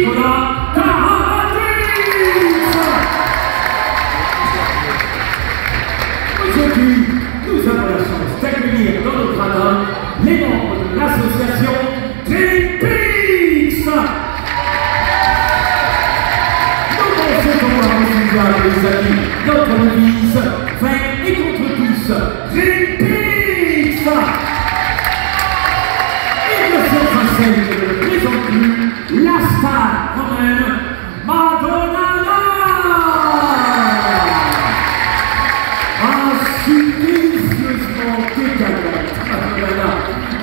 Nicolas Karabatis. Aujourd'hui, nous avons la chance d'accueillir dans notre gradin les membres de l'association Greenpeace. Nous pensons à vous, les amis, notre devise, faire et contre tous, Greenpeace. Et de cette façon, je ne présente plus la star romaine, Madonna.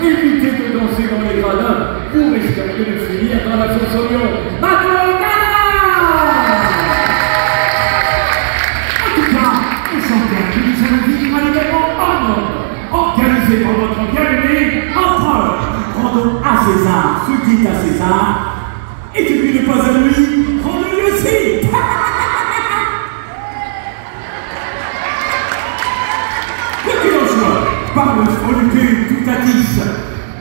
Évitez de danser dans les gradins pour espérer de finir dans la chanson Madonna. En tout cas, on s'entend que nous allons vivre un événement hors norme, organisé par notre bien-aimé empereur. Rendons à César ce qui est à César, et ce qui n'est pas à lui, rendons-lui aussi. Quoi qu'il en soit, par le Volupé Toutatis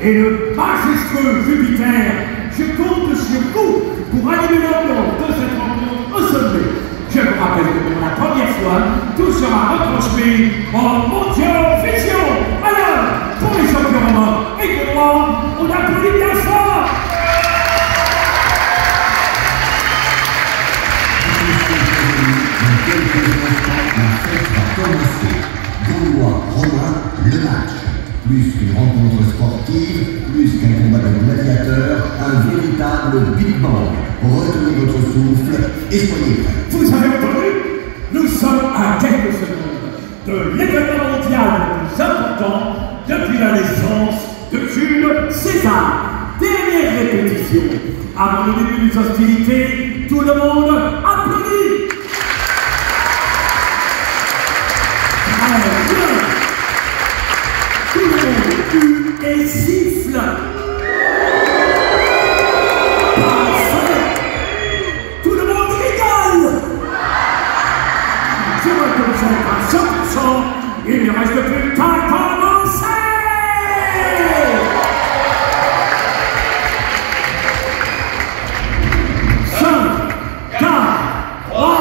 et le majestueux Jupiter, je compte sur vous pour animer l'ambiance de cette rencontre au sommet. Je vous rappelle que pour la première fois, tout sera retransmis en Mondial-Vision. Alors, pour les champions romains et gaulois, on applaudit bien fort. La fête va commencer. Gaulois, Romains, le match. Plus qu'une rencontre sportive, plus qu'un combat de gladiateurs, un véritable Big Bang. Retenez votre souffle et soyez prêts. Vous avez entendu? Nous sommes à quelques secondes de l'événement mondial le plus important depuis la naissance de Jules César. Dernière répétition. Avant le début des hostilités, tout le monde applaudit. Tout le monde hue et siffle. Parfait. Tout le monde rigole. Je me concentre à 100%. Il ne reste plus qu'à commencer. 5, 4, 3.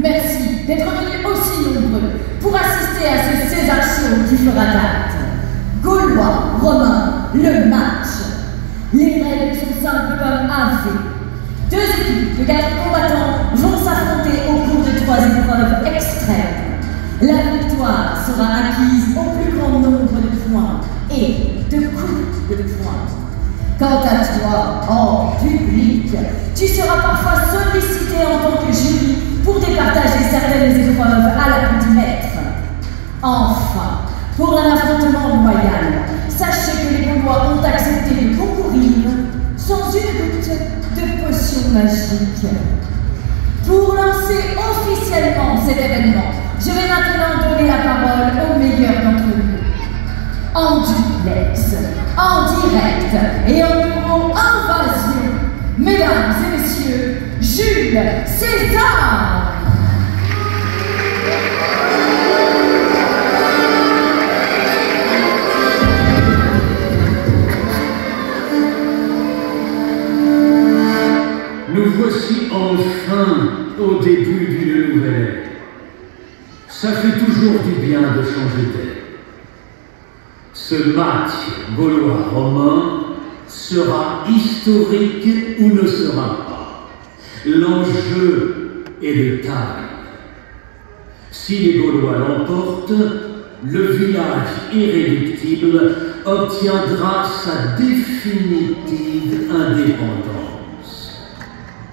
Merci d'être venus aussi nombreux pour assister à ce César Show qui fera date. Gaulois, Romains, le match. Les règles sont simples comme un fait. Deux équipes de 4 combattants vont s'affronter au cours de 3 épreuves extrêmes. La victoire sera acquise au plus grand nombre de points et de coups de poing. Quant à toi, en public, tu seras parfois sollicité en tant que jury pour départager certaines épreuves à l'applaudimètre. Enfin, pour un affrontement royal, sachez que les Gaulois ont accepté de concourir sans une goutte de potion magique. Pour lancer officiellement cet événement, je vais maintenant donner la parole aux meilleurs d'entre nous. En duplex, en direct et en numéro invasion, mesdames et messieurs, Jules César. Nous voici enfin au début d'une nouvelle ère. Ça fait toujours du bien de changer d'air. Ce match gaulois-romain sera historique ou ne sera pas. l'enjeu est de taille. Si les Gaulois l'emportent, le village irréductible obtiendra sa définitive indépendance.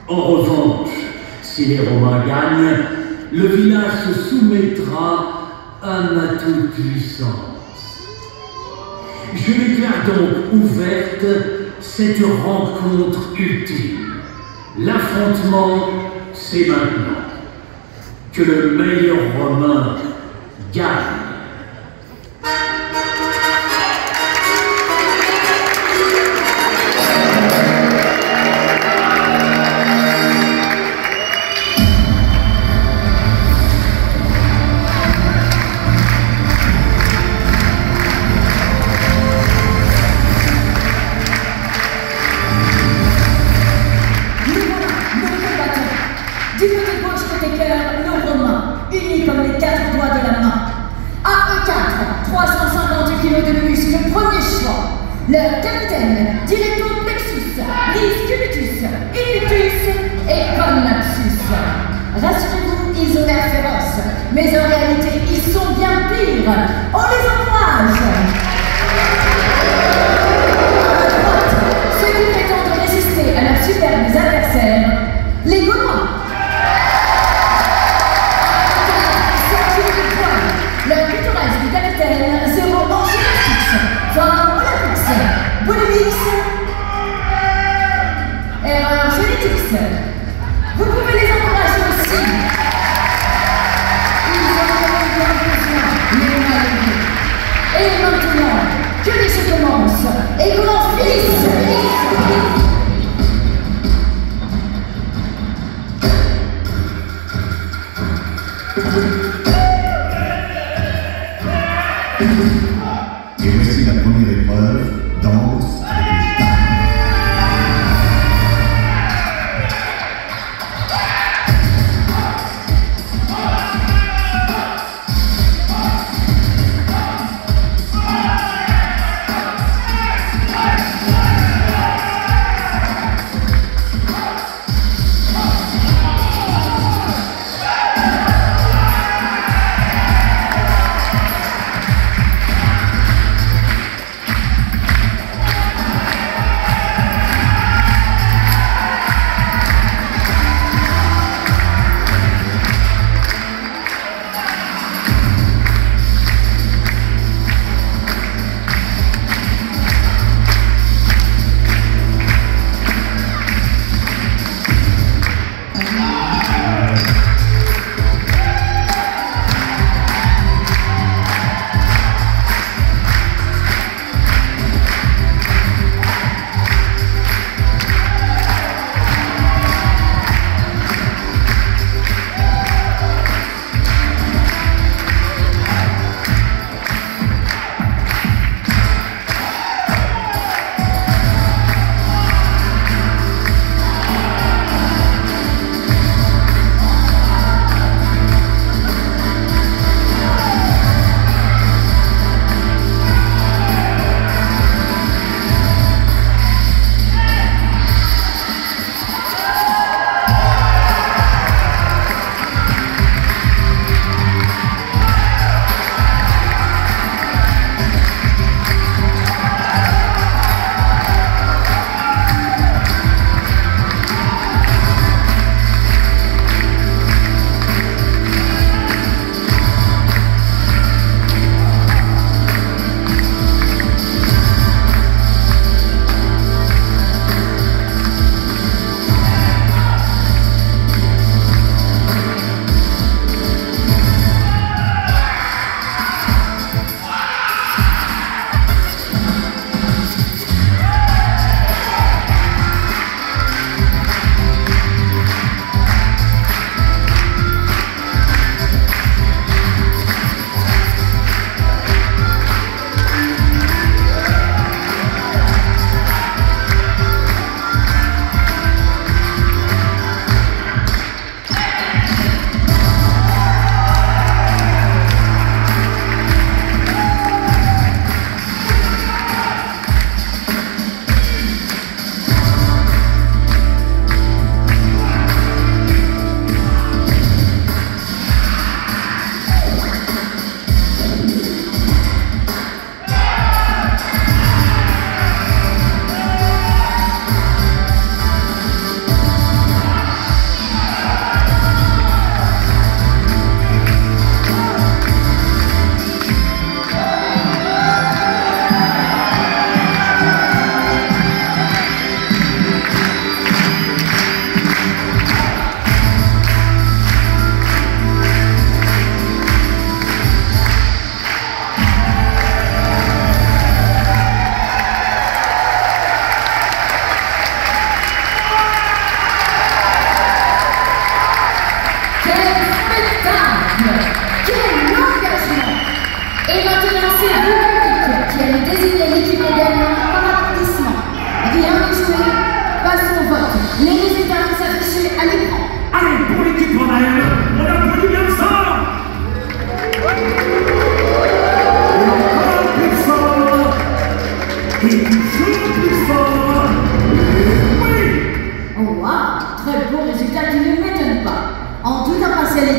En revanche, si les Romains gagnent, le village se soumettra à ma toute-puissance. Je déclare donc ouverte cette rencontre ultime. L'affrontement, c'est maintenant. Que le meilleur Romain gagne. Leur capitaine, Directo Plexus, Lis Cubitus, Invictus et Connapsus. Rassurez-vous, ils ont l'air féroces, mais en réalité, ils sont bien pires. On les encourage. À droite, ceux qui prétendent résister à leurs superbes adversaires, les Gaulois. Leur pittoresque du capitaine, 0 en gymnastique, enfin Boulimics, erreur génétique. Vous pouvez les encourager aussi. Ils en ont bien besoin, les malheureux. Et maintenant, que les jeux commencent et qu'on en finisse. Et voici la première épreuve, danse avec les stars.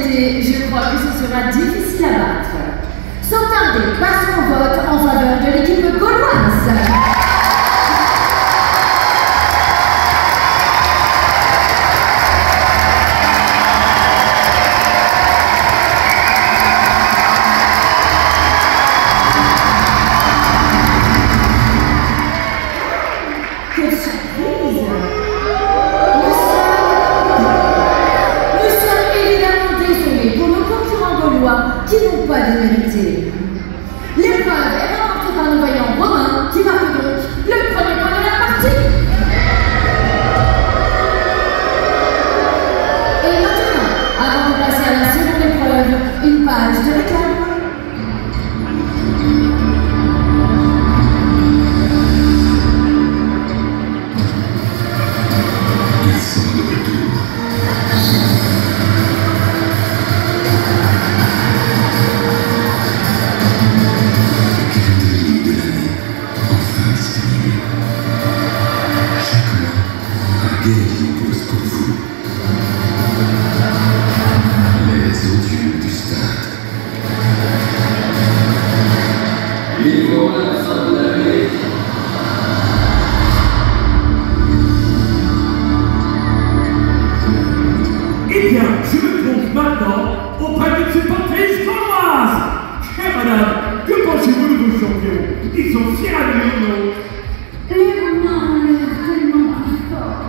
société, je crois que ce sera difficile à battre. Sans tarder, passons au vote en faveur de l'équipe gauloise. Quelle surprise! Nous sommes évidemment désolés pour nos concurrents gaulois qui n'ont pas démérité. L'épreuve est remportée par nos vaillants romains qui marquent donc le premier point de la partie. Et maintenant, avant de passer à la seconde épreuve, une page de réclame. Eh bien, je me trouve maintenant auprès d'une supportrice gauloise. Chère madame, que pensez-vous de vos champions? Ils sont fiers à lui ou non? Les Romains ont l'air tellement plus forts.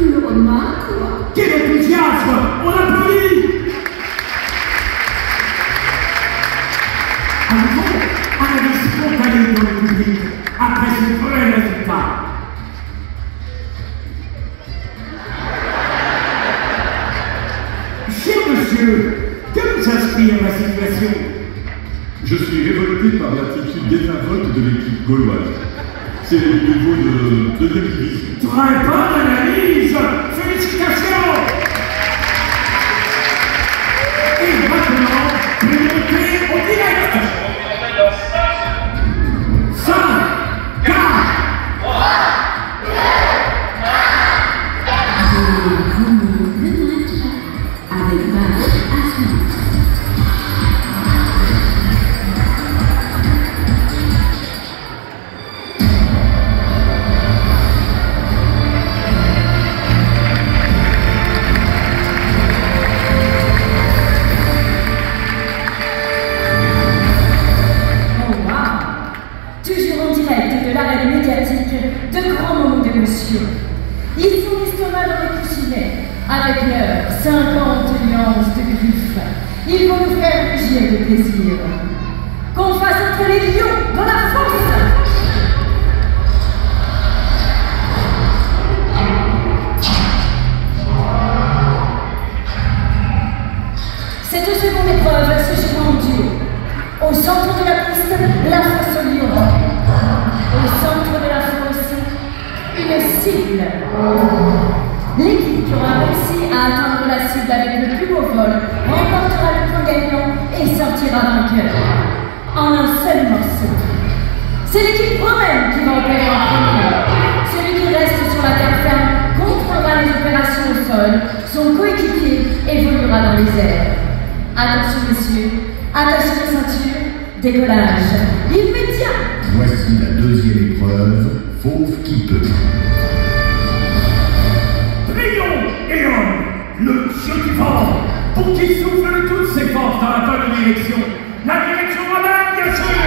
Le Romain, quoi? Quel enthousiasme! On applaudit! À nouveau, un avis spontané dans le public après ce vrai résultat. Cher monsieur, que vous inspire ma situation? Je suis révolté par l'attitude désinvolte de l'équipe gauloise. C'est le niveau de deuxième division. Très bonne analyse! Félicitations! Et maintenant, priorité au direct! 5, 4, toujours en direct de l'arène médiatique, de grands moments d'émotion. Ils sont l'estomac dans les coussinets, avec leurs 50 nuances de griffes. Ils vont nous faire rugir de plaisir. Qu'on fasse entre les lions dans la fosse. Cette seconde épreuve se joue en duo. Au centre de la piste, la fosse au lion. Au centre de la fosse, une cible. L'équipe qui aura réussi à atteindre la cible avec le plus beau vol remportera le point gagnant et sortira vainqueur. En un seul morceau. C'est l'équipe romaine qui va opérer en premier. Celui qui reste sur la terre ferme contrôlera les opérations au sol. Son coéquipier évoluera dans les airs. Attention messieurs, attachez les ceintures, décollage immédiat. Voici la deuxième épreuve, fauve qui peut. Prions, Éon, le dieu du vent, pour qu'il souffle toutes ses forces dans la bonne direction. La direction romaine, bien sûr.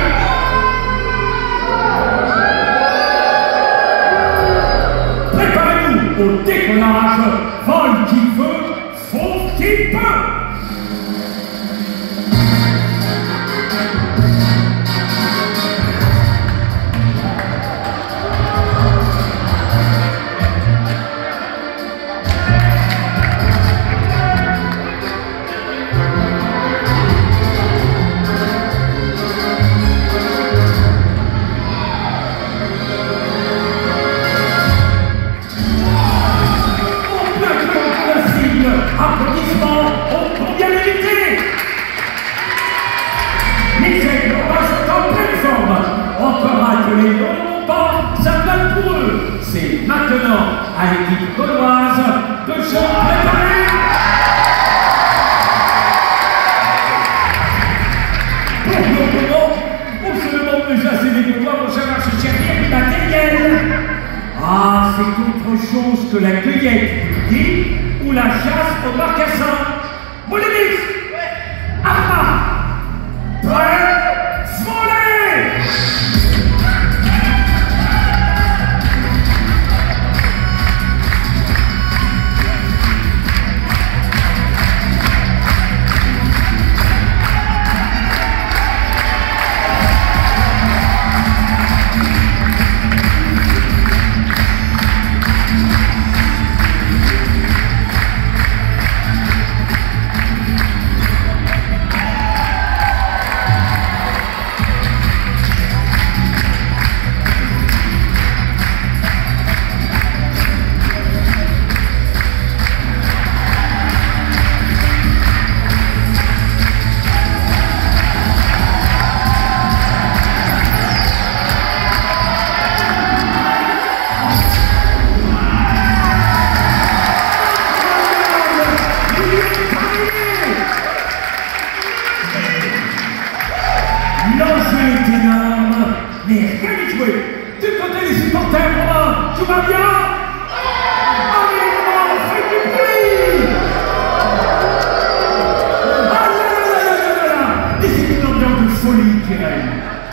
Préparez-nous au décollage, vol qui veut, fauve qui peut. Applaudissements au maintenant à l'équipe gauloise de se préparer. Pour le moment, on se demande déjà si les Gaulois vont savoir se servir du matériel. Ah, c'est autre chose que la cueillette du midi ou la chasse au marcassin. Moulinis, Arma, prêt, voler!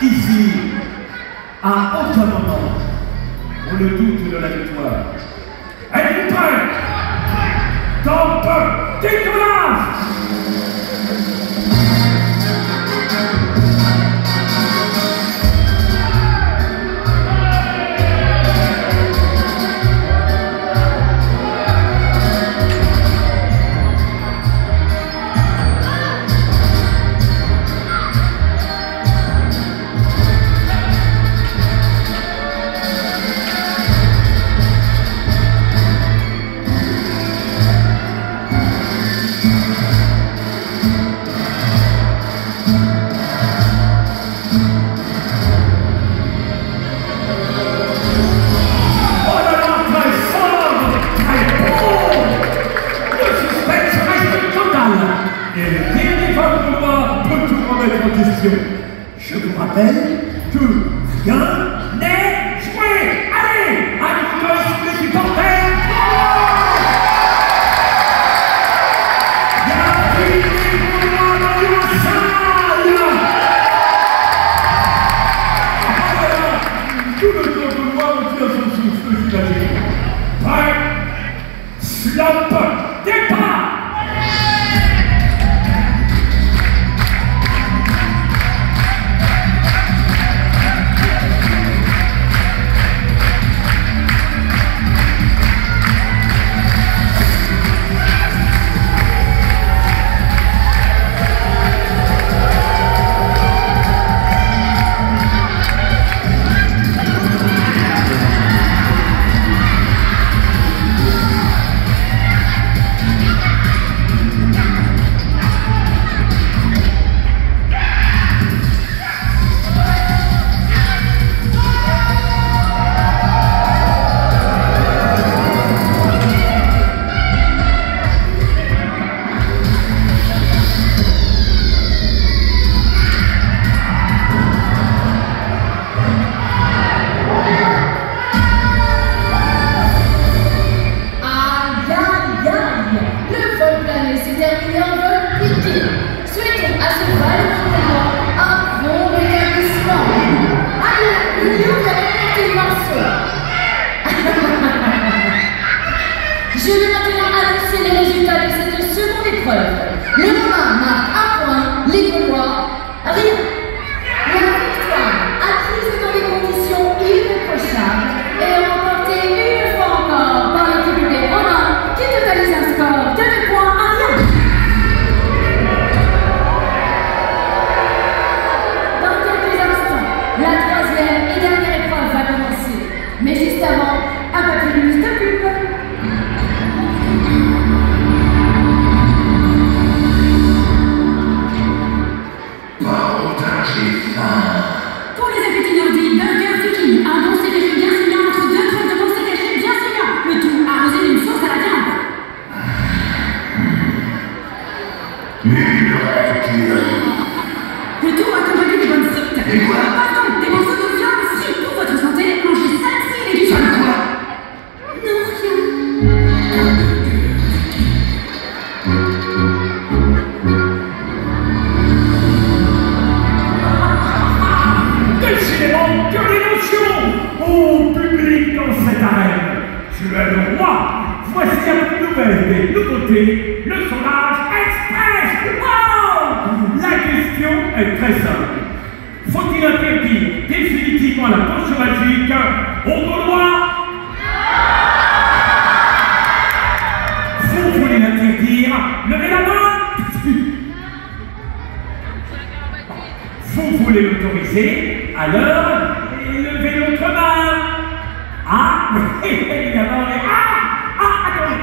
Ici, à aucun moment, on ne doute de la victoire. Êtes-vous prêts? Top, décollage! Je vous rappelle que rien n'est joué. Allez, à nous tous les supporters. Il y a plus des Gaulois dans la salle. Tout le temps Gaulois on tient son souffle, j'imagine. Prêt, slop, départ. Je vais maintenant annoncer les résultats de cette seconde épreuve. Le Romain marque 1 point, les Gaulois, rien. La victoire, acquise dans des conditions irréprochables, est remportée une fois encore par l'équipe des Romains qui totalise un score de 2 points à rien. Dans quelques instants, la troisième et dernière épreuve va commencer. Mais juste avant, un peu plus de pub. Le tout accompagné des bonnes frites. Et quoi? Pardon, des morceaux de viande, surtout votre santé, mangez ça, et du Ça quoi? Non, rien. Décidément, que d'émotion au public dans cette arène. Tu es le roi. Voici la nouvelle des nouveautés, le sondage express. Wow! La question est très simple. Faut-il interdire définitivement la potion magique aux Gaulois? Vous voulez l'interdire? Levez la main! Vous voulez l'autoriser? Alors, levez l'autre main! Ah, évidemment, mais attendez,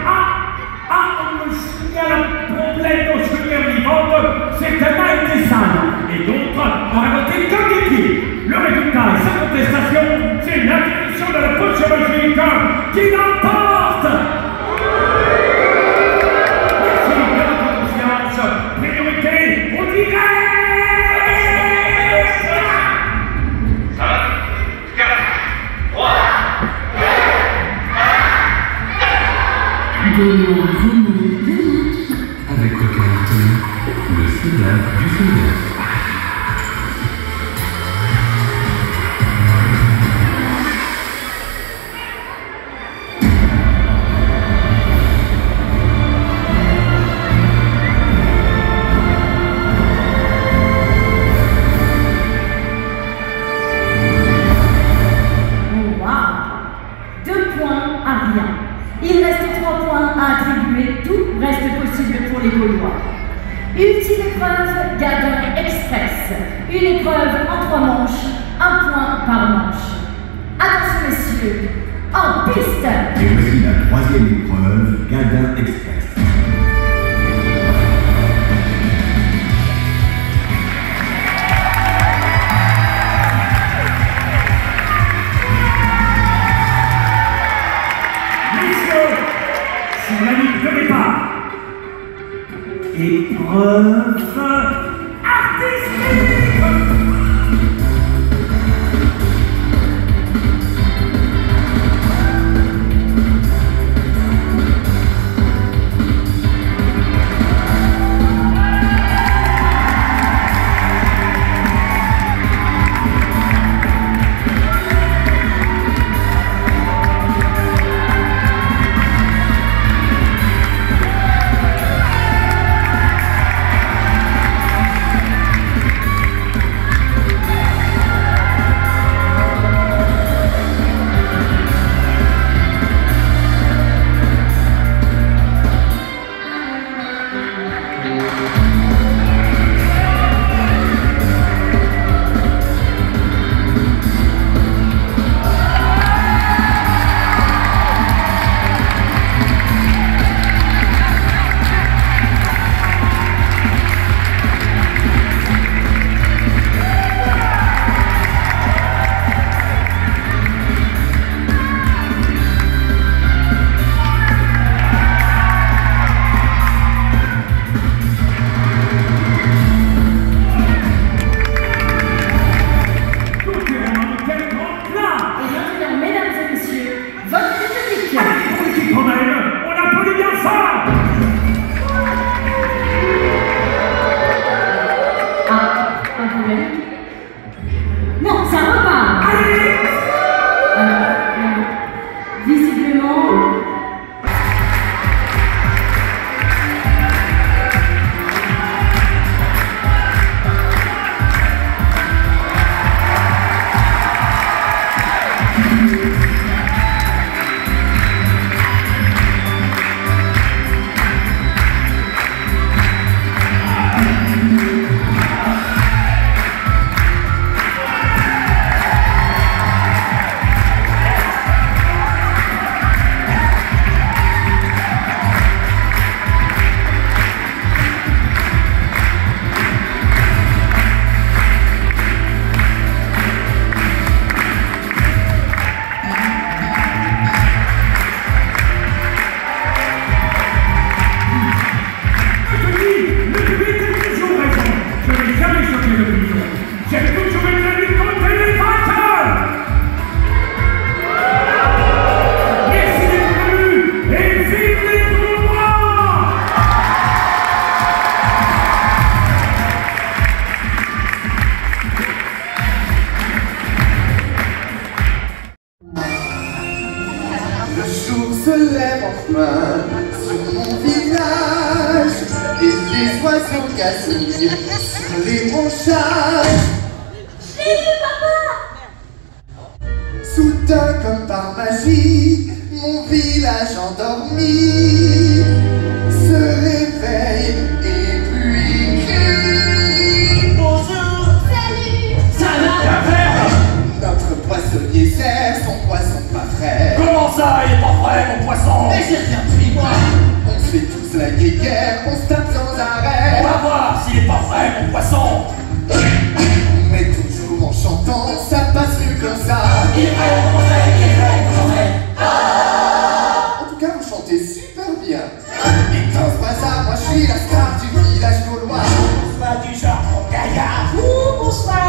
on me signale un problème dans ce lumière vivante, certainement été sale, et d'autres auraient voté comme des pieds. Le résultat et sa contestation, c'est l'interdiction de la potion magique qui l'emporte! Merci de votre confiance, priorité au direct! Avec Coquin Anthony, le sondage du sondage. Ultime épreuve, Gardien Express. Une épreuve en 3 manches, 1 point par manche. Attention messieurs, en piste. Et voici la 3e épreuve, Gardien Express. Messieurs, sur la ligne de départ. Épreuve artistique! Le jour se lève enfin sur mon village et les oiseaux gazouillent sur les branchages. J'ai vu, papa! Soudain, comme par magie, mon village endormi se réveille et puis crie. Bonjour! Salut! Ça n'a qu'à faire! Notre poissonnier sert son poisson pas frais. Comment ça, il est pas frais, mon poisson? Mais j'ai rien tué, moi! On se fait tous la guéguerre, on se tape sans arrêt. On va voir s'il est pas frais, mon poisson! Mais toujours en chantant, ça passe mieux comme ça. Il est vrai, mon frère, il est vrai, mon frère! En tout cas, vous chantez super bien. Et dans ce bazar, moi je suis la star du village gaulois. Pas du genre, mon gaillard! Bonsoir!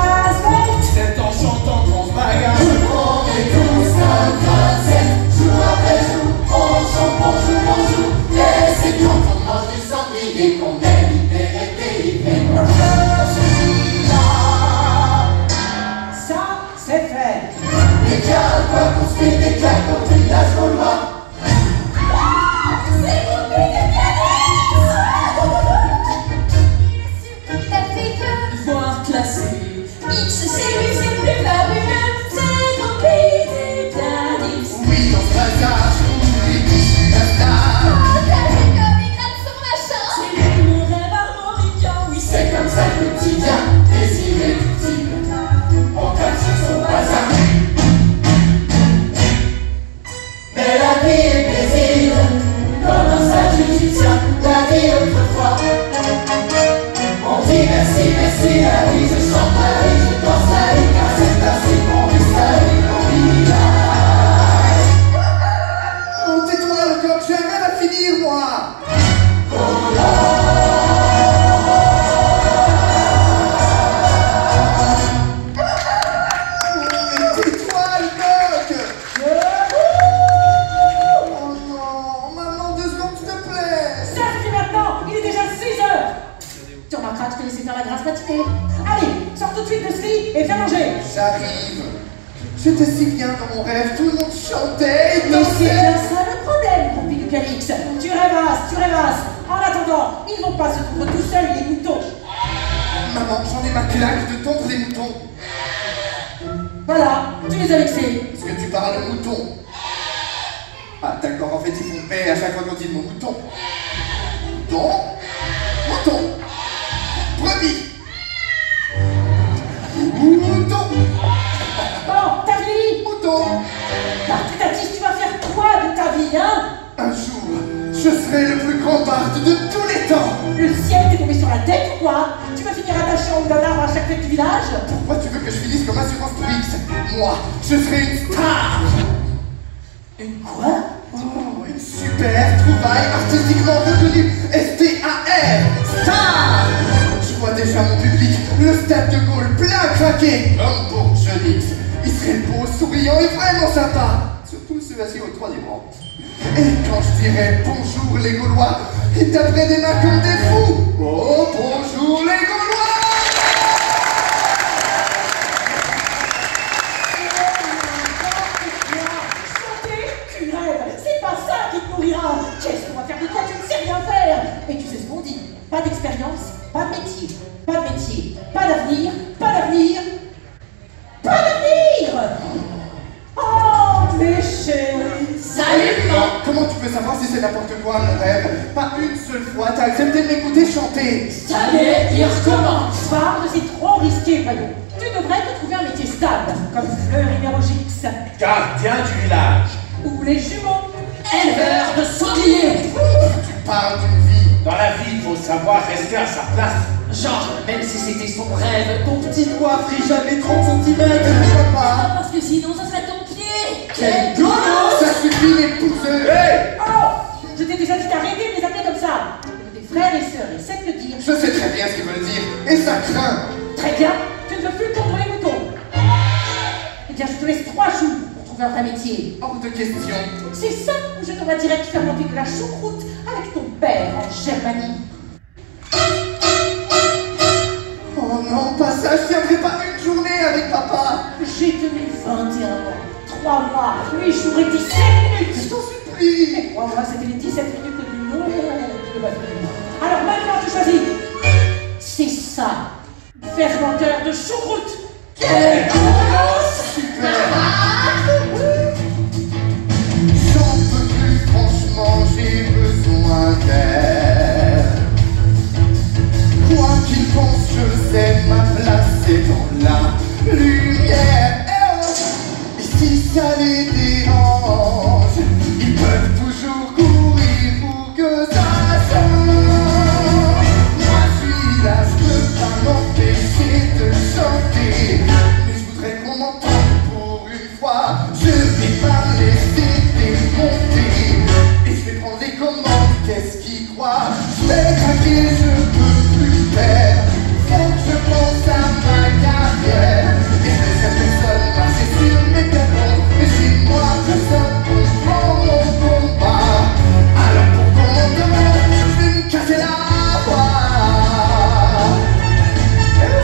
C'est en chantant qu'on se bagarre. On est tous un grâce, jour après jour, on chante bonjour, bonjour. Et c'est quand on mange du sanglier qu'on est libéré, délivré. Ça, c'est fait. Les gars, quoi qu'on se fait des claques au village gaulois. C'est mon but de pianiste! T'as fait que voir classer. X, c'est lui, c'est plus fabuleux. C'est mon pays du pianiste. Oui, dans ce bazar, je oublie que je suis la star. Oh, t'as vu comme il gratte son machin? C'est lui mon rêve armoricain. Oui, C'est comme ça que le quotidien est irréductible. On tape sur son bazar. Mais la vie est paisible, comme un sage égyptien l'a dit autrefois. On dit merci, merci la vie, je chante la vie, je danse la vie, car c'est ainsi qu'on vit sa vie, qu'on village. Oh, tais-toi le coq, j'ai un rêve à finir, moi. Mais tais-toi le coq. Oh non, maman, 2 secondes, s'il te plaît. Ça suffit maintenant, il est déjà 6 heures. Tu remarqueras que je t'ai laissé faire la grasse matinée. Allez, sors tout de suite de ce lit et viens manger. J'arrive. J'étais si bien dans mon rêve, tout le monde chantait et Mais c'est bien dansait. ça le problème, mon Big Calix. Tu rêvasses. En attendant, ils vont pas se trouver tout seuls, les moutons. Maman, j'en ai ma claque de tondre les moutons. Voilà, tu les as vexés. Est-ce que tu parles de moutons? Ah d'accord, en fait ils font paix à chaque fois qu'on dit le mot mouton. Mouton? Mouton? Brebis? Mouton? Bon, t'as fini. Mouton? Tatis, tu vas faire quoi de ta vie, hein? Un jour, je serai le plus grand barde de tous les temps. Le ciel t'est tombé sur la tête ou quoi? Tu vas finir attaché en haut d'un arbre à chaque fête du village? Pourquoi tu veux que je finisse comme assurance pour X? Moi, je serai une star. Une quoi? Oh, une super trouvaille artistiquement reconnue. S-T-A-R, star. Je vois déjà mon public, le stade de Gaulle plein craqué, comme pour Jonix. Il serait beau, souriant et vraiment sympa. Surtout ceux assis au 3e rang. Et quand je dirais bonjour les Gaulois, ils taperaient des mains comme des fous. Oh, bonjour les Gaulois. Tu rêves, c'est pas ça qui te nourrira. Qu'est-ce qu'on va faire de toi? Tu ne sais rien faire. Et tu sais ce qu'on dit, pas d'expérience, pas de métier, pas de métier, pas d'avenir, pas d'avenir, pas d'avenir. Oh, mes chéris. Salut, maman! Comment tu peux savoir si c'est n'importe quoi mon rêve? Pas une seule fois, t'as accepté de m'écouter chanter. Salut, il recommence! Barbe, c'est trop risqué, voyons. Tu devrais te trouver un métier stable, comme Fleur Hémérogix, Gardien du village. ou les jumeaux. Éleveur de sangliers! Tu parles d'une vie. Dans la vie, il faut savoir rester à sa place. Genre, même si c'était son rêve, ton petit doigt ferait jamais 30 cm. Papa, Parce que sinon, ça serait ton pied! quel goulot. Ça suffit les pousseux. Hey! Oh, je t'ai déjà dit d'arrêter de les appeler comme ça. Des frères et sœurs, essaie de le dire. Je sais très bien ce qu'ils veulent dire, et ça craint. Très bien, tu ne veux plus tondre les moutons. Eh bien, je te laisse 3 jours pour trouver un vrai métier. Hors de question. C'est ça où je t'envoie direct fermenter de la choucroute avec ton père en Germanie. Oh non, pas ça, je tiendrai pas une journée avec papa. J'ai tenu 21 mois, crois-moi, 8 jours et 17 minutes. Je t'en supplie. Mais crois-moi, c'était les 17 minutes de l'union. Alors maintenant, tu choisis. C'est ça. Fermenteur de choucroute. Quel super. J'en peux plus, franchement, j'ai besoin d'air. Quoi qu'il pense, je sais ma place, c'est dans la lumière. Et si ça les dérange, ils peuvent toujours courir pour que ça change. Moi je suis là, je peux pas m'empêcher de chanter, mais je voudrais qu'on m'entende pour une fois. Je vais pas me laisser démonter, et je vais prendre les commandes, qu'est-ce qui croit? Je vais craquer, je peux plus faire. Faut que je pense à ma carrière, et je laisse personne marcher sur mes pédales. Mais chez moi, personne comprend mon combat. Alors pour qu'on m'entende, je vais me casser la voix.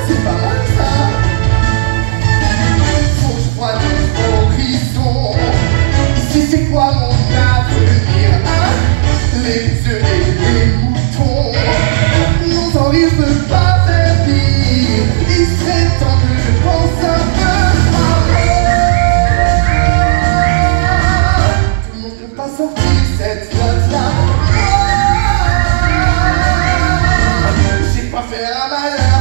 C'est pas mal ça. Faut que je vois d'autres horizons. Ici c'est quoi mon avenir, hein? Les œufs et les moutons. Non, sans rire, je peux pas faire pire. Il serait temps que je pense un peu à moi. Tout le monde peut pas sortir cette note-là. J'ai pas fait un malheur,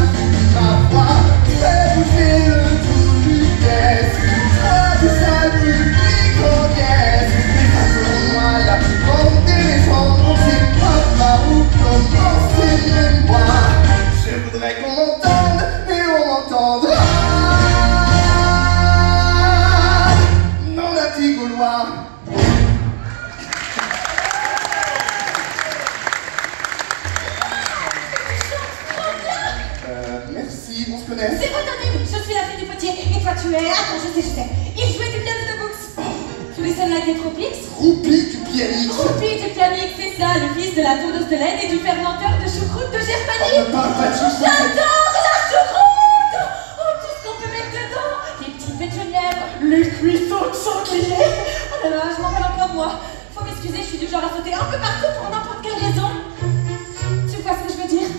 ma voix fait bouger le tout du test. Moi du sale public en guest. Mais pas selon moi la plus grande des légendes. On sait pas par où commencer même moi. Je voudrais qu'on m'entende et on m'entendra. Non, la petite Gaulois. Merci, on se connaît. C'est retardé, je suis la fille du potier et toi tu es... Attends, je sais. Il jouait du piano de Books. Tu es celle-là des Tropics? Groupie du pianiste. Groupie du pianique, c'est ça, le fils de la tondeuse de laine et du fermenteur de choucroute de Germanie. Ne parle pas de choucroute. J'adore la choucroute. Oh, tout ce qu'on peut mettre dedans. Les petites pétronnières, les cuissons de sanglier. Oh là là, je m'en rappelle encore moi. Faut m'excuser, je suis du genre à sauter un peu partout pour n'importe quelle raison. Tu vois ce que je veux dire?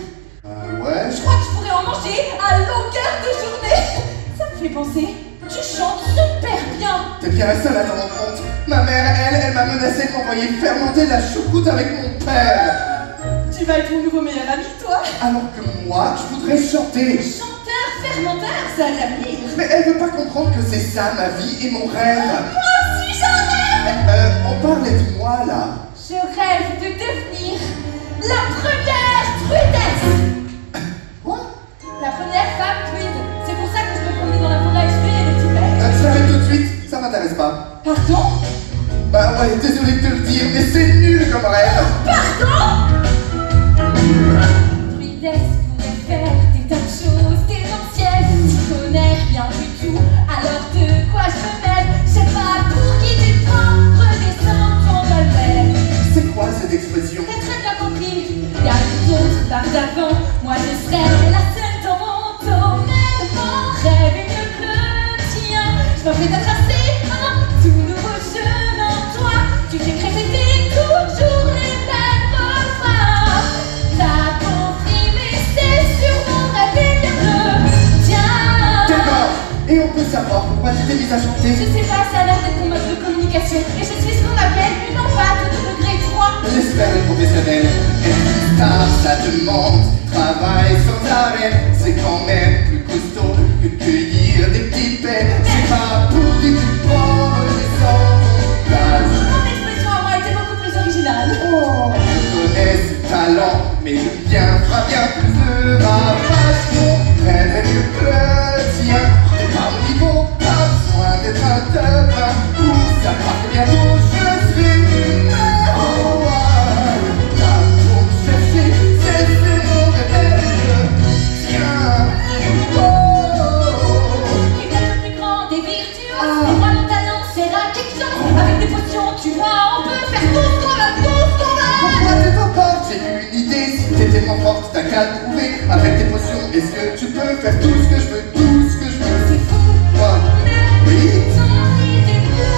Ouais. Je crois que je pourrais en manger à longueur de journée. Ça me fait penser, tu chantes super bien. T'es bien la seule à t'en rendre compte. Ma mère, elle m'a menacé de m'envoyer fermenter de la choucroute avec mon père. Tu vas être mon nouveau meilleur ami, toi. Alors que moi, je voudrais chanter. Chanteur, fermenteur, ça a l'avenir. Mais elle veut pas comprendre que c'est ça ma vie et mon rêve. Moi aussi j'en rêve. On parlait de moi là. Je rêve de devenir la première druidesse. Quoi? La première femme druide. C'est pour ça que je me promenais dans la forêt exprès des petits bêtes. Je t'arrête tout de suite, ça m'intéresse pas. Pardon? Bah ouais, désolé de te le dire, mais c'est nul comme rêve. Pardon? Druidesse pourrait faire des tas de choses démentielles. Tu connais rien du tout, alors de quoi je me mêle? Je sais pas pour qui tu te prends, redescends ton dolmen. C'est quoi cette expression? T'as très bien compris, y'a une autre barre d'avant. Moi je serai la seule dans mon domaine. Mon rêve est mieux que le tien. Je m'en fais tracer un tout nouveau chemin. Toi, tu fais répéter toujours les mêmes refrains. T'as compris, mais c'est sur mon rêve et bien le tien. D'accord. Et on peut savoir pourquoi tu t'es mise à chanter? Je sais pas, ça a l'air d'être mon mode de communication. Et je suis ce qu'on appelle une empâte de degré 3. J'espère le professionnel. Être star, ça demande travail sans arrêt. C'est quand même plus costaud que cueillir des petits paix. C'est pas pour que tu prends redescends ton place. Mon expression à moi était beaucoup plus originale. Oh, je connais ce talent, mais le bien fera bien plus de ravage. Mon rêve est mieux que le tien. T'es pas au niveau, pas besoin d'être un devin. Pour savoir que bientôt je suis numéro 1. Là pour me chercher, c'est mon rêve. Tiens, Et bien le plus grand des virtuoses. Et moi mon talent sert à quelque chose. Avec des potions, tu vois, on peut faire tout ce qu'on veut, tout ce qu'on veut. pourquoi t'es pas forte? J'ai eu une idée, si t'es tellement forte, t'as qu'à le prouver. Avec tes potions, est-ce que tu peux faire tout ce que je veux, tout ce que je veux? C'est fou, Quoi? mais Oui? ton idée bleue.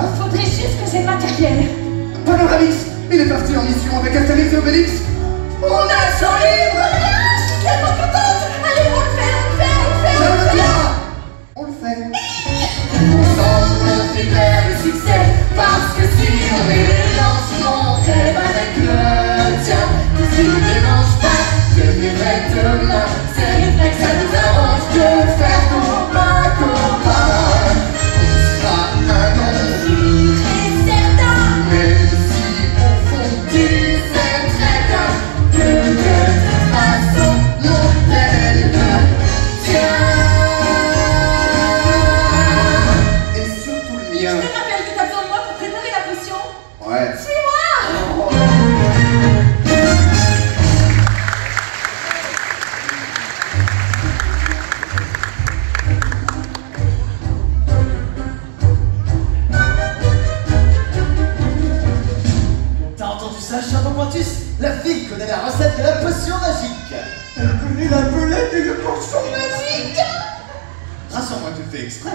ça? Faudrait juste que j'ai le matériel. Panoramix, il est parti en mission avec Astérix et Obélix. On a son livre! Je suis tellement contente. Allez, on le fait, on le fait, on le fait, on le fait. On le fait. Ensemble, on fait vers le succès. Parce que si on mélange mon rêve avec le tien, que si on ne mélange pas, je vivrai demain. C'est vrai que ça nous arrange de faire commun, commun. On sera un nom Et certain. même si au fond tu sais très bien que de toute façon mon rêve tient. Et surtout le mien. Je te rappelle que t'as besoin de moi pour préparer la potion. Ouais. Suis-moi. T'as entendu ça, Chapeau Pointus? La fille connaît la recette de la potion magique. Elle connaît la belette et le potion magique. Rassure-moi, tu le fais exprès.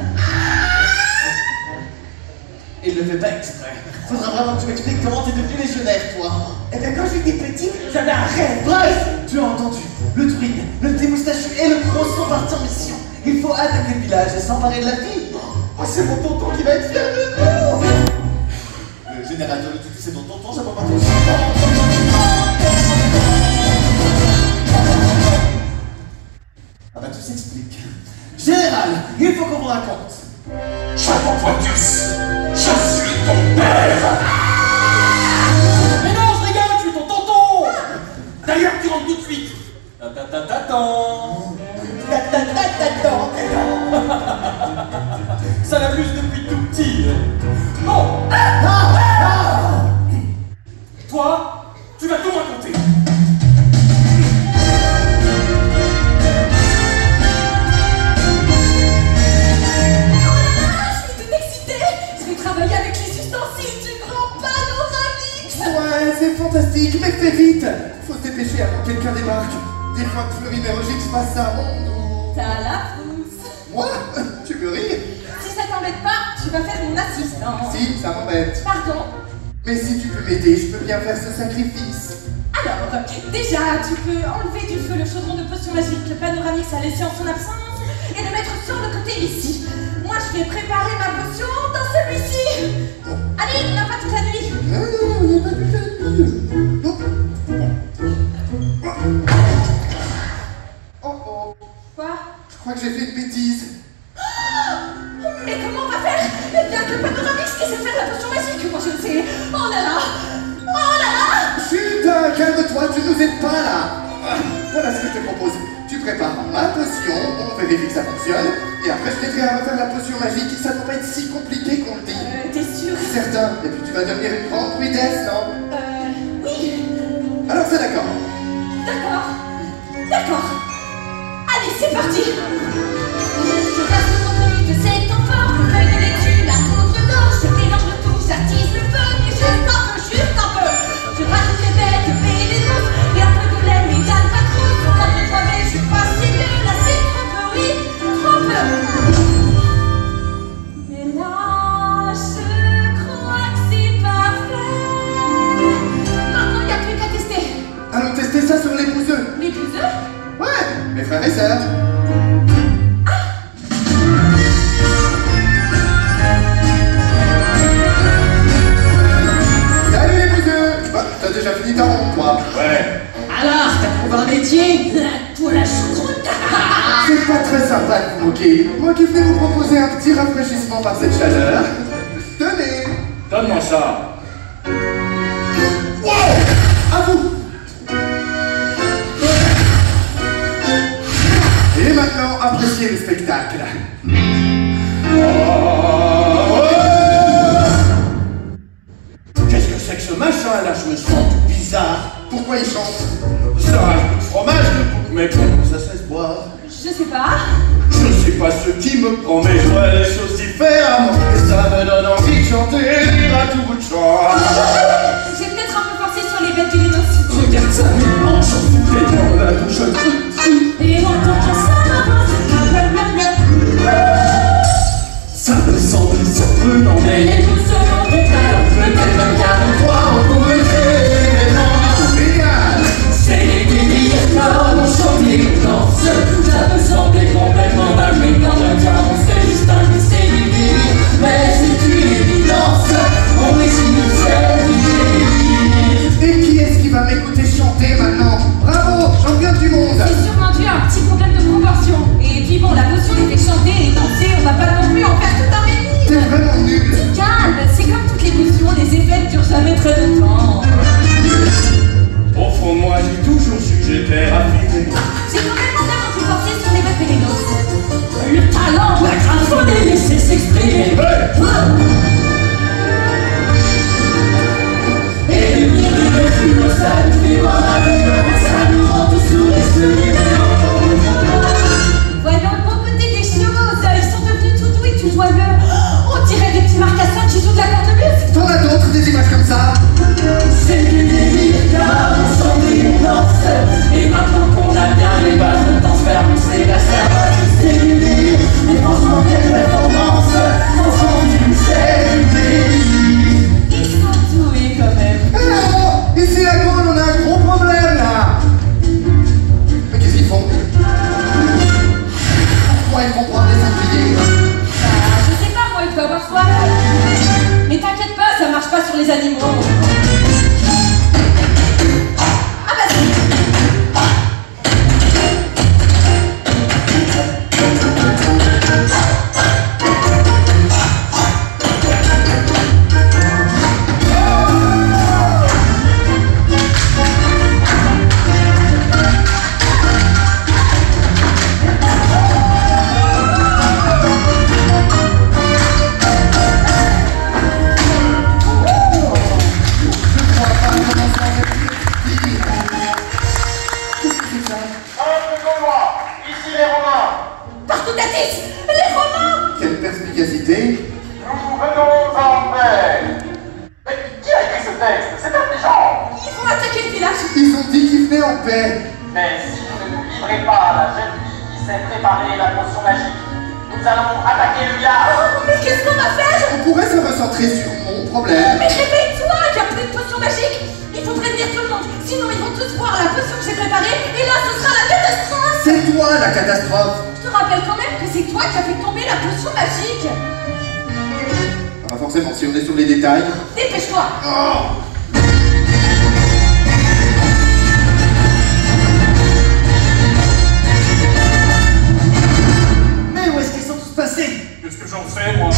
Il le fait pas exprès. Faudra vraiment que tu m'expliques comment t'es devenu légionnaire, toi. Eh bien, quand j'étais petit, j'avais un rêve. Bref, tu as entendu. Le druide, le petit moustachu et le gros sont partis en mission. Il faut attaquer le village et s'emparer de la fille. Oh, c'est mon tonton qui va être fier de nous. Le générateur de tout, c'est ton tonton, Chapeau Pointus. Ah bah tout s'explique. Général, il faut qu'on vous raconte. Chapeau Pointus, je suis ton père. Mais non, je rigole, je suis ton tonton. D'ailleurs, tu rentres tout de suite. Ta-ta-ta-ta-tan. Ça l'amuse depuis tout petit. Bon, toi, tu vas tout raconter. Je suis toute excitée. Je vais travailler avec les ustensiles du grand Panoramix. Ouais, c'est fantastique, mais fais vite. Faut se dépêcher avant que quelqu'un débarque. Des fois que Fleury Mérogix fasse ça, mon... T'as la pousse. Moi? Tu veux rire? Si ça t'embête pas, tu vas faire mon assistant. Si, ça m'embête. Pardon. Mais si tu peux m'aider, je peux bien faire ce sacrifice. Alors, déjà, tu peux enlever du feu le chaudron de potion magique que Panoramix a laissé en son absence et le mettre sur le côté ici. Moi, je vais préparer ma potion dans celui-ci. Allez, on n'a pas toute la nuit. Non, pas du tout. Oh. Quoi? Je crois que j'ai fait une bêtise. Mais comment on va faire? Il n'y a que Panoramix qui sait faire la potion magique, moi je le sais. Oh là là. Oh là là. Chut, calme-toi, tu nous aides pas là. Voilà ce que je te propose. Tu prépares ma potion, on vérifie que ça fonctionne, et après je t'aiderai à refaire la potion magique. Ça ne doit pas être si compliqué qu'on le dit. T'es sûr? Certain. Et puis tu vas devenir une grande druidesse, non? Oui. Alors c'est d'accord. D'accord. Allez, c'est parti. Je passe le contenu de cet enfant, le feuille de laitue, la poudre d'eau, je mélange le tout, j'attise le feu, mais juste un peu. Je rajoute les bêtes, et les os, et un peu de lait, mais d'âne pas trop. Quand je crois, mais je suis pas si vieux, là c'est trop peu, oui, trop peu. Mais là, je crois que c'est parfait. Maintenant, il n'y a plus qu'à tester. Allons tester ça sur les bouseux. Les bouseux? Ouais, mes frères et sœurs. Salut les bouseux. Bah, t'as déjà fini ta ronde, toi. Ouais. Alors, t'as trouvé un métier? Toi la choucroute. C'est pas très sympa de vous moquer. Moi qui venais vous proposer un petit rafraîchissement par cette chaleur. Tenez. Donne-moi ça. Wow. À vous. Et maintenant, appréciez le spectacle. Qu'est-ce que c'est que ce machin là? Je me sens tout bizarre. Pourquoi il chante? Ça rajoute de fromage, mais bon, Ça se laisse boire. Je sais pas. je sais pas ce qui me prend, mais je vois les choses différemment. Et ça me donne envie de chanter et de rire à tout bout de champ. J'ai peut-être un peu forcé sur les bêtes du Lénos. Regarde ça, on chante tout et on la bouche. Et on entend ça, Ça me semble surprenant, mais et tout seul. des animaux. Ah bah si. Dépêche-toi! Oh. Mais où est-ce qu'ils sont tous passés? Qu'est-ce que j'en sais, moi?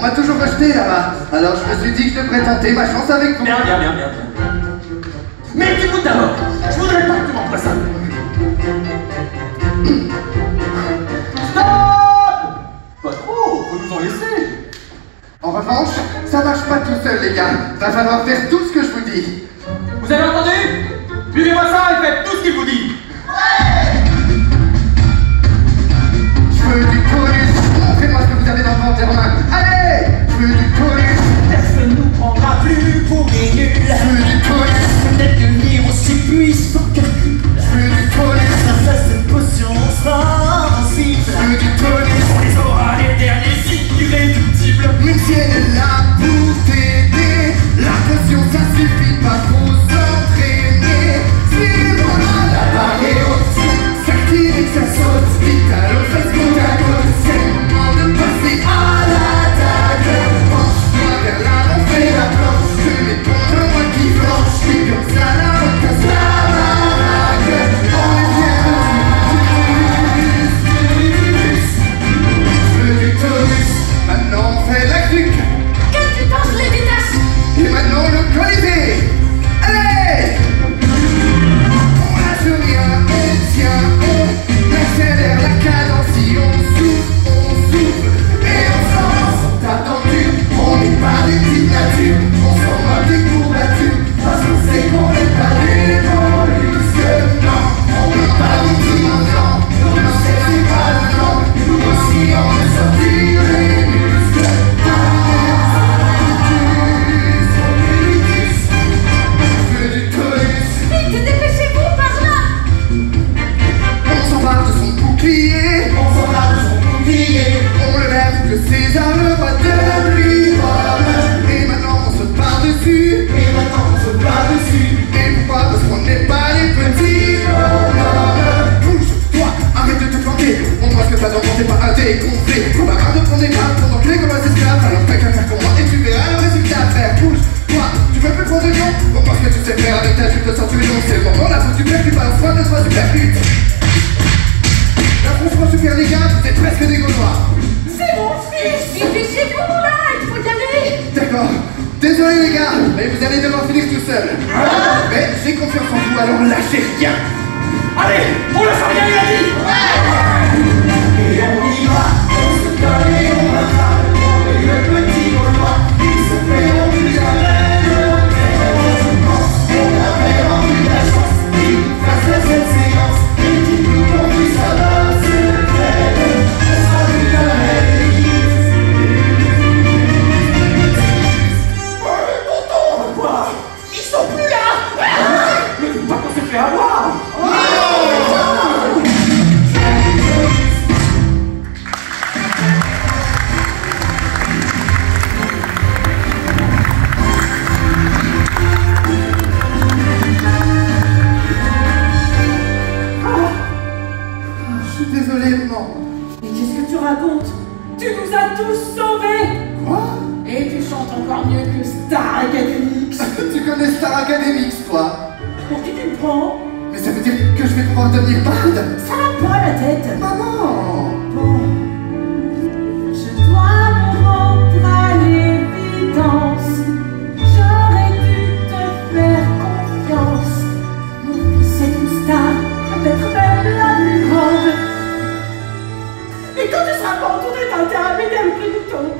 On m'a toujours rejeté là-bas. Alors je me suis dit que je devrais tenter ma chance avec vous. Bien. Mais écoute d'abord, je voudrais pas que tu m'emploies ça. Stop! Pas trop, faut nous en laisser. En revanche, ça marche pas tout seul, les gars. Va falloir faire tout ce que je vous dis. Vous avez entendu? Suivez-moi ça et faites tout ce qu'il vous dit. Je veux du tonus. Montrez-moi ce que vous avez dans le ventre, Romain. Allez! Je veux du tonus. Personne nous prendra plus pour des nuls. Je veux du tonus. Peut-être devenir aussi puissant que Je veux du tonus. grâce à cette potion, on sera invincible. Je veux du tonus. On les aura les derniers signes irréductibles. Mais si elle est là pour t'aider, la potion ça suffit pas pour s'entraîner. Suivez-moi la barre est haute, s'active et que ça saute. Vite à l'autre, faites côte à côte. C'est le moment de passer à l'attaque. Penche-toi vers l'avant, fais la planche. Je mets contre moi qui flanche. Et comme ça la route casse la baraque. On est bien je veux du tonus. Maintenant on fait la clique. Que tu penses les vitesses? Et maintenant le colisée. Allez! On lâche rien, on tient, on accélère la cadence. Si on souffle, et on s'avance, on tape dans le cul. On n'est pas des petites natures, on s'en moque des courbatures. Parce qu'on sait qu'on n'est pas des mollusques, non. On n'est pas des petits enfants, non, c'est pas le nom. Nous aussi on est sortis les muscles. Vite, dépêchez-vous par là! On s'empare de son bouclier, on le lève que César le roi de lui vole. Et maintenant on se part dessus, et pourquoi? Parce qu'on n'est pas les petits bonhommes. Bouge-toi, arrête de te planquer, montre-moi ce que t'as dans ton, t'es pas un dégonflé. Faut pas grave de prendre des grappes, ton enculé comme un esclave. Alors t'as qu'à faire pour moi et tu verras le résultat à faire. Bouge-toi, tu veux plus prendre de lion? On pense que tu sais faire avec ta jupe de centurion. C'est le moment, là faut que tu perds, tu balances 3, 2, 3, super vite. Là franchement super les gars, vous êtes presque des Gaulois. C'est mon fils! Dépêchez-vous là! Il faut y aller! D'accord, désolé les gars, mais vous allez devoir finir tout seul. Mais j'ai confiance en vous, alors lâchez rien. Allez, on laisse rien, il a dit. Et on y va, on se donne et on va faire le monde. Et le petit Gaulois, il se fait en plus jamais de on avait rendu la chance, il nous fasse cette séance. Et qu'il nous conduise à la secrète. On sera plus jamais quoi? Ils sont plus là. Ne dis pas qu'on s'est fait avoir. Je suis désolé, maman. Mais qu'est-ce que tu racontes? Tu nous as tous sauvés. Quoi? Et tu chantes encore mieux que Star Academy. Tu connais Star Academy, toi? Pour qui tu me prends? Mais ça veut dire que je vais pouvoir devenir barde? Ça va pas la tête. Maman! Bon. Je dois me rendre à l'évidence. J'aurais dû te faire confiance. Mon fils est une star, peut-être même la plus grande. Mais quand tu seras pas entouré, t'as intérêt à m'aider avec les boutons.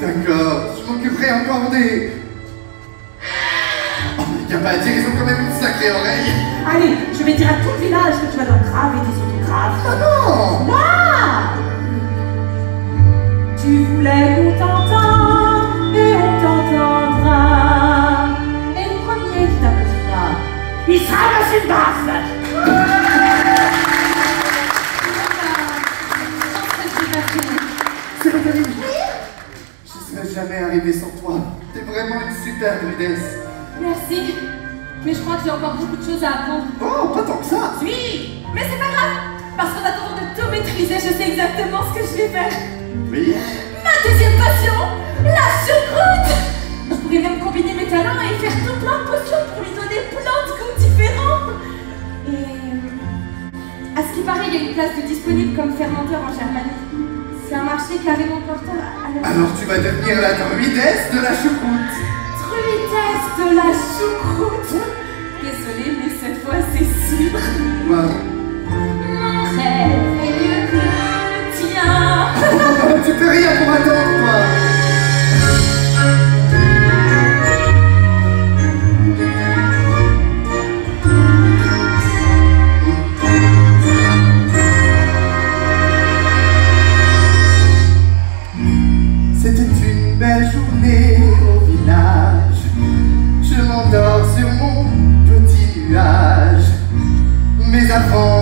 D'accord, je m'occuperai encore des... Oh, mais y a pas à dire, ils ont quand même une sacrée oreille. Allez, je vais dire à tout le village que tu vas leur graver des autographes. Ah non! Moi! Tu voulais qu'on t'entende et on t'entendra. Et le premier qui t'applaudira, il sera dans une baffe. C'est vrai, Karine. Je serais jamais arrivé sans toi. T'es vraiment une super druidesse. Merci. Mais je crois que j'ai encore beaucoup de choses à apprendre. Oh, pas tant que ça. Oui, mais c'est pas grave. Parce qu'en attendant de tout maîtriser, je sais exactement ce que je vais faire. Oui. Ma deuxième passion, la choucroute. Je pourrais même combiner mes talents et faire tout plein de potions pour lui donner plein de goûts différents. Et à ce qui paraît, il y a une place de disponible comme fermenteur en Germanie. C'est un marché carrément porteur à la... Alors tu vas devenir la druidesse de la choucroute. Druidesse de la choucroute. Désolée, mais cette fois c'est sûr. Quoi? Mon rêve est mieux que le tien. Tu peux rien pour attendre, toi. C'était une belle journée au village. Je m'endors sur mon petit nuage. Mais avant